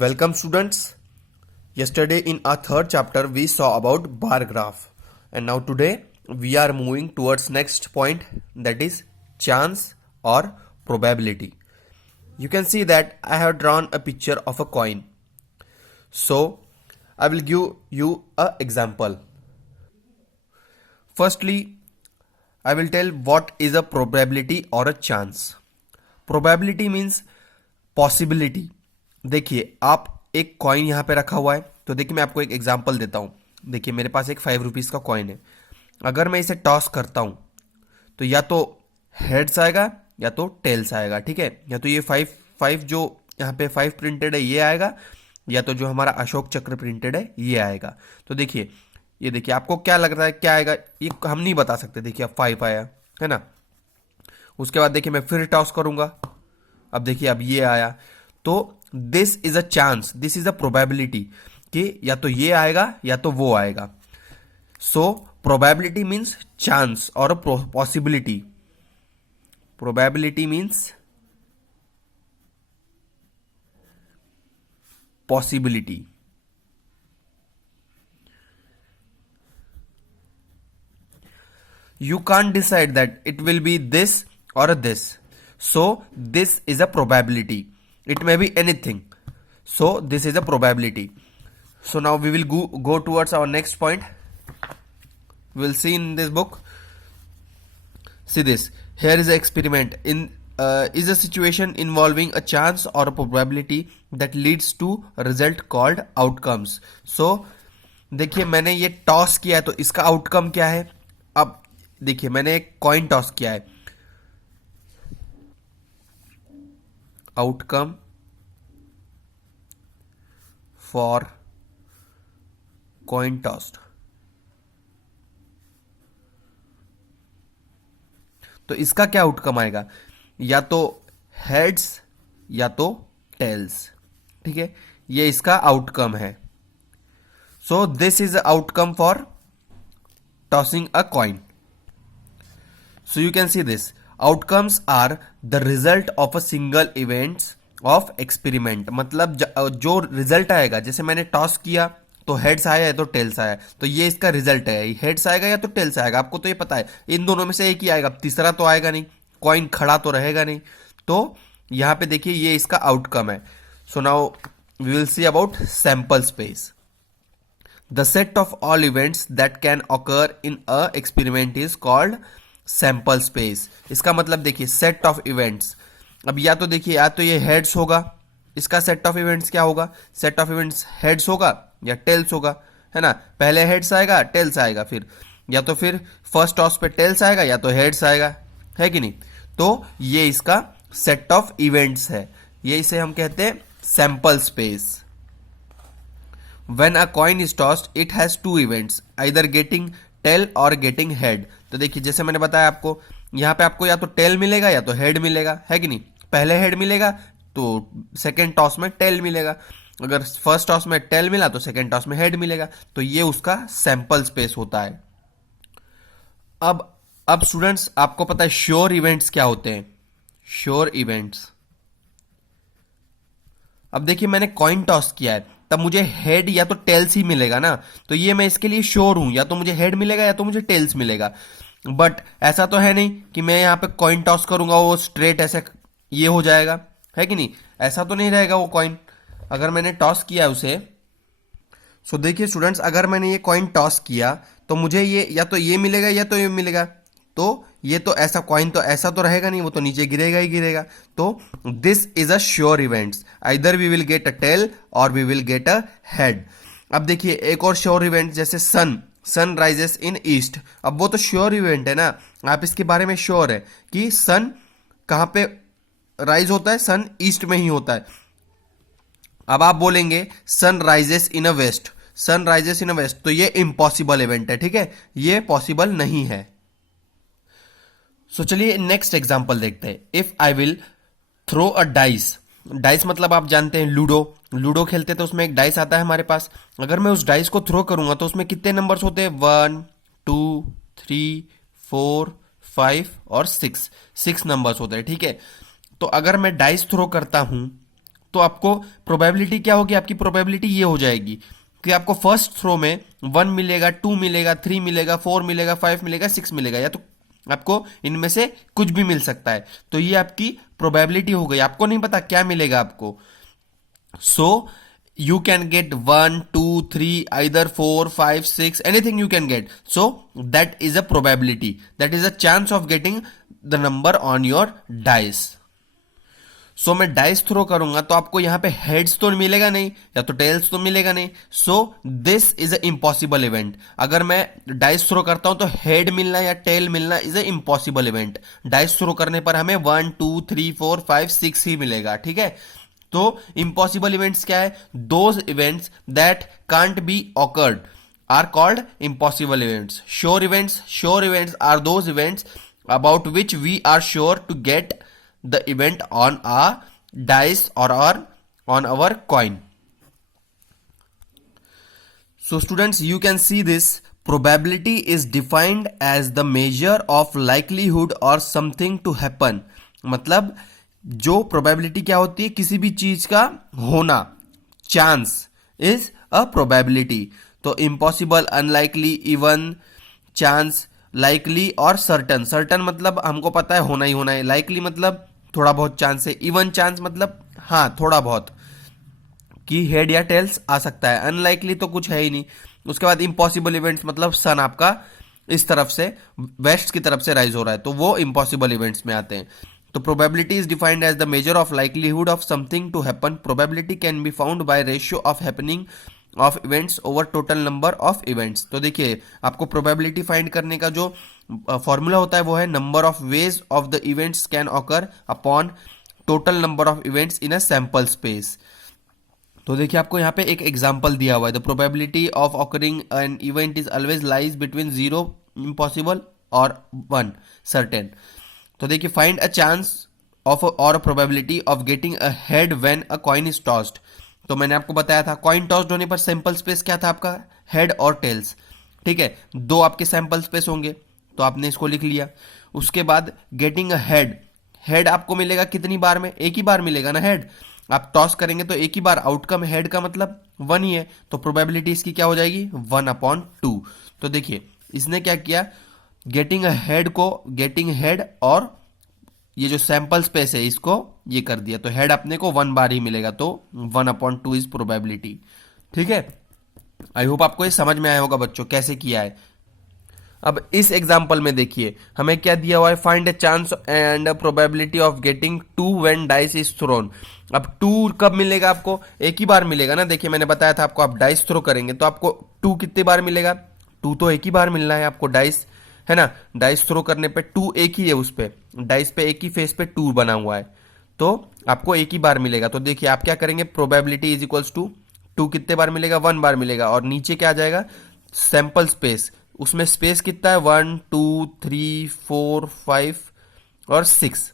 Welcome students. Yesterday in our third chapter we saw about bar graph, and now today we are moving towards next point, that is chance or probability. You can see that I have drawn a picture of a coin. So I will give you a example. Firstly, I will tell what is a probability or a chance. Probability means possibility. देखिए आप एक coin यहाँ पे रखा हुआ है, तो देखिए मैं आपको एक एग्जांपल देता हूँ. देखिए मेरे पास एक 5 रुपीज़ का कॉइन है. अगर मैं इसे टॉस करता हूँ तो या तो हेड्स आएगा या तो टेल्स आएगा. ठीक है, या तो ये 5 जो यहाँ पे 5 प्रिंटेड है ये आएगा, या तो जो हमारा अशोक चक्र प्रिंटेड है ये आएगा. तो देखिए ये देखिए आपको क्या लग रहा है क्या आएगा, ये हम नहीं बता सकते. देखिए अब 5 आया है ना. उसके बाद देखिए मैं फिर टॉस करूंगा, अब देखिए अब ये आया. तो this is a chance, this is a probability कि या तो ये आएगा या तो वो आएगा. सो प्रोबेबिलिटी मीन्स चांस और possibility. Probability means possibility. You can't decide that it will be this or this. So this is a probability. It may be anything. So this is a probability. So now we will go towards our next point. We will see in this book. See this. Here is an experiment. Is a situation involving a chance or a probability that leads to a result called outcomes. So देखिए मैंने ये toss किया है तो इसका outcome क्या है. अब देखिए मैंने एक कॉइन टॉस किया है. Outcome for coin tossed. तो इसका क्या आउटकम आएगा, या तो हेड्स या तो टेल्स. ठीक है, ये इसका आउटकम है. So this is outcome for tossing a coin. So you can see this. Outcomes are the result of a single events of experiment. मतलब जो रिजल्ट आएगा, जैसे मैंने टॉस किया तो हेड्स आया या तो टेल्स आया, तो ये इसका रिजल्ट है. हेड्स आएगा या तो टेल्स आएगा, आपको तो ये पता है. इन दोनों में से एक ही आएगा, तीसरा तो आएगा नहीं, कॉइन खड़ा तो रहेगा नहीं. तो यहां पे देखिए ये इसका आउटकम है. So now we will see about sample space. The set of all events that can occur in a experiment is called sample space. इसका मतलब देखिए सेट ऑफ इवेंट्स. अब या तो देखिए या तो ये हेड्स होगा, इसका सेट ऑफ इवेंट्स क्या होगा, सेट ऑफ इवेंट्स हेड्स होगा या टेल्स होगा, है ना. पहले हेड्स आएगा टेल्स आएगा, फिर या तो फिर फर्स्ट टॉस पे टेल्स आएगा या तो हेड्स आएगा, है कि नहीं. तो ये इसका सेट ऑफ इवेंट्स है, ये इसे हम कहते हैं sample space. When a coin is tossed, it has two events, either getting tail or getting head. तो देखिए जैसे मैंने बताया आपको, यहाँ पे आपको या तो टेल मिलेगा या तो हेड मिलेगा, है कि नहीं. पहले हेड मिलेगा तो सेकेंड टॉस में टेल मिलेगा, अगर फर्स्ट टॉस में टेल मिला तो सेकेंड टॉस में हेड मिलेगा. तो ये उसका सैंपल स्पेस होता है. अब स्टूडेंट्स आपको पता है श्योर इवेंट्स क्या होते हैं. श्योर इवेंट्स, अब देखिए मैंने कॉइन टॉस किया है, तब मुझे हेड या तो टेल्स ही मिलेगा ना. तो ये मैं इसके लिए श्योर हूं, या तो मुझे हेड मिलेगा या तो मुझे टेल्स मिलेगा. बट ऐसा तो है नहीं कि मैं यहां पे कॉइन टॉस करूंगा वो स्ट्रेट ऐसे ये हो जाएगा, है कि नहीं. ऐसा तो नहीं रहेगा वो कॉइन, अगर मैंने टॉस किया उसे. सो देखिए स्टूडेंट्स, अगर मैंने ये कॉइन टॉस किया तो मुझे ये या तो ये मिलेगा या तो ये मिलेगा. तो ये तो ऐसा कॉइन तो ऐसा तो रहेगा नहीं, वो तो नीचे गिरेगा ही गिरेगा. तो this is a sure events, either we will get a tail or we will get a head. अब देखिए एक और श्योर इवेंट, जैसे सन राइजेस इन ईस्ट. अब वो तो श्योर इवेंट है ना, आप इसके बारे में श्योर है कि सन कहां पे राइज होता है, सन ईस्ट में ही होता है. अब आप बोलेंगे sun rises in a west, sun rises in a west, तो ये इम्पॉसिबल इवेंट है. ठीक है, ये पॉसिबल नहीं है. सो चलिए नेक्स्ट एग्जांपल देखते हैं. If I will throw a dice. Dice मतलब आप जानते हैं लूडो खेलते तो उसमें एक डाइस आता है हमारे पास. अगर मैं उस डाइस को थ्रो करूंगा तो उसमें कितने नंबर्स होते हैं, 1 2 3 4 5 और 6 नंबर्स होते हैं. ठीक है, तो अगर मैं डाइस थ्रो करता हूं तो आपको प्रोबेबिलिटी क्या होगी, आपकी प्रोबेबिलिटी ये हो जाएगी कि आपको फर्स्ट थ्रो में 1 मिलेगा, 2 मिलेगा, 3 मिलेगा, 4 मिलेगा, 5 मिलेगा, 6 मिलेगा, या तो आपको इनमें से कुछ भी मिल सकता है। तो ये आपकी प्रोबेबिलिटी हो गई, आपको नहीं पता क्या मिलेगा आपको। सो you can get 1 2 3 either 4 5 6 anything you can get, so that is a probability, that is a chance of getting the number on your dice. सो मैं डाइस थ्रो करूंगा तो आपको यहां पे हेड्स तो मिलेगा नहीं या तो टेल्स तो मिलेगा नहीं, सो this is a impossible event. अगर मैं डाइस थ्रो करता हूं तो हेड मिलना या टेल मिलना is a impossible event. Dice throw करने पर हमें 1 2 3 4 5 6 ही मिलेगा, ठीक है। तो इम्पॉसिबल इवेंट्स क्या है, those events that can't be occurred are called impossible events. Sure events are those events about which we are sure to get the event on a dice or on our coin. So students, you can see this probability is defined as the measure of likelihood or something to happen. मतलब जो probability क्या होती है, किसी भी चीज का होना, chance is a probability. तो impossible, unlikely, even, chance, likely और certain मतलब हमको पता है होना ही होना है, likely मतलब थोड़ा बहुत चांस है, इवन चांस मतलब हाँ थोड़ा बहुत कि हेड या टेल्स आ सकता है, अनलाइकली तो कुछ है ही नहीं। उसके बाद इम्पॉसिबल इवेंट्स मतलब सन आपका इस तरफ से वेस्ट की तरफ से राइज हो रहा है, तो वो इम्पॉसिबल इवेंट्स में आते हैं। तो probability is defined as the measure of likelihood of something to happen. Probability can be found by ratio of happening of events over total number of events. तो देखिए आपको प्रोबेबिलिटी फाइंड करने का जो फॉर्मूला होता है वो है number of ways of the events can occur upon total number of events in a sample space. तो देखिए आपको यहाँ पे एक एग्जांपल दिया हुआ है, the probability of occurring an event is always lies between 0 impossible और 1 सर्टेन। तो देखिए फाइंड अ चांस ऑफ और probability of getting a head when a coin is tossed. तो मैंने आपको बताया था कॉइन टॉस्ड होने पर सैंपल स्पेस क्या था आपका, हेड और टेल्स, ठीक है। दो आपके सैंपल स्पेस होंगे तो आपने इसको लिख लिया। उसके बाद गेटिंग अ हेड आपको मिलेगा कितनी बार में, एक ही बार मिलेगा ना हेड। आप टॉस करेंगे तो एक ही बार, आउटकम हेड का मतलब 1 ही है, तो प्रोबेबिलिटी इसकी क्या हो जाएगी 1/2। तो देखिए इसने क्या किया, गेटिंग हेड और ये जो सैंपल स्पेस है इसको ये कर दिया, तो हेड अपने को 1 बार ही मिलेगा, तो 1/2 इज प्रोबेबिलिटी, ठीक है। आई होप आपको ये समझ में आया होगा बच्चों कैसे किया है। अब इस एग्जांपल में देखिए हमें क्या दिया हुआ है, find a chance and probability of getting 2 when dice is throne. अब 2 कब मिलेगा आपको, एक ही बार मिलेगा ना। देखिए मैंने बताया था आपको, आप डाइस थ्रो करेंगे तो आपको 2 कितनी बार मिलेगा, 2 तो एक ही बार मिलना है आपको, डाइस है ना। डाइस थ्रो करने पे 2 एक ही है, उस पे डाइस पे एक ही फेस पे 2 बना हुआ है, तो आपको एक ही बार मिलेगा। तो देखिए आप क्या करेंगे, प्रोबेबिलिटी इज इक्वल्स टू 2 कितने बार मिलेगा, 1 बार मिलेगा, और नीचे क्या आ जाएगा सैंपल स्पेस, उसमें स्पेस कितना है 1 2 3 4 5 और 6,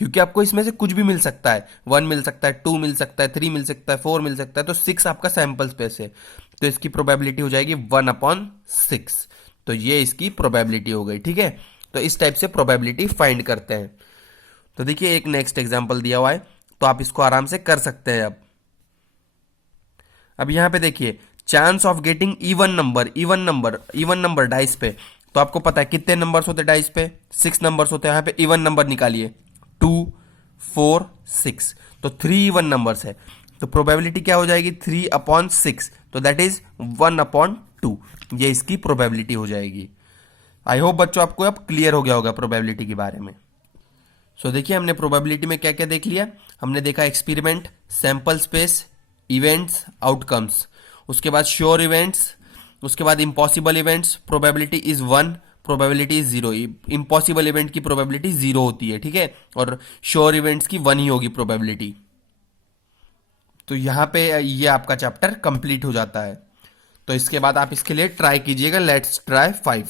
क्योंकि आपको इसमें से कुछ भी मिल सकता है, 1 मिल सकता है, 2 मिल सकता है, 3 मिल सकता है, 4 मिल सकता है, तो 6 आपका सैंपल स्पेस है, तो इसकी प्रोबेबिलिटी हो जाएगी 1/6। तो ये इसकी प्रोबेबिलिटी हो गई, ठीक है। तो इस टाइप से प्रोबेबिलिटी फाइंड करते हैं। तो देखिए एक नेक्स्ट एग्जांपल दिया हुआ है, तो आप इसको आराम से कर सकते हैं। अब यहां पे देखिए chance of getting even number dice पे, तो आपको पता है कितने नंबर्स होते हैं डाइस पे, 6 नंबर्स होते हैं। यहाँ पे इवन नंबर निकालिए 2 4 6, तो 3 इवन नंबर्स है, तो प्रोबेबिलिटी क्या हो जाएगी 3/6, तो दैट इज 1/2, ये इसकी प्रोबेबिलिटी हो जाएगी। आई होप बच्चों आपको अब क्लियर हो गया होगा प्रोबेबिलिटी के बारे में। सो देखिए हमने प्रोबेबिलिटी में क्या क्या देख लिया, हमने देखा experiment, sample space, events, outcomes, उसके बाद श्योर इवेंट्स, उसके बाद impossible events, probability is 1, probability is 0। Impossible event की प्रोबेबिलिटी 0 होती है, ठीक है, और श्योर इवेंट्स की 1 ही होगी प्रोबेबिलिटी। तो यहां पे ये आपका चैप्टर कंप्लीट हो जाता है। तो इसके बाद आप इसके लिए ट्राई कीजिएगा, लेट्स ट्राई 5।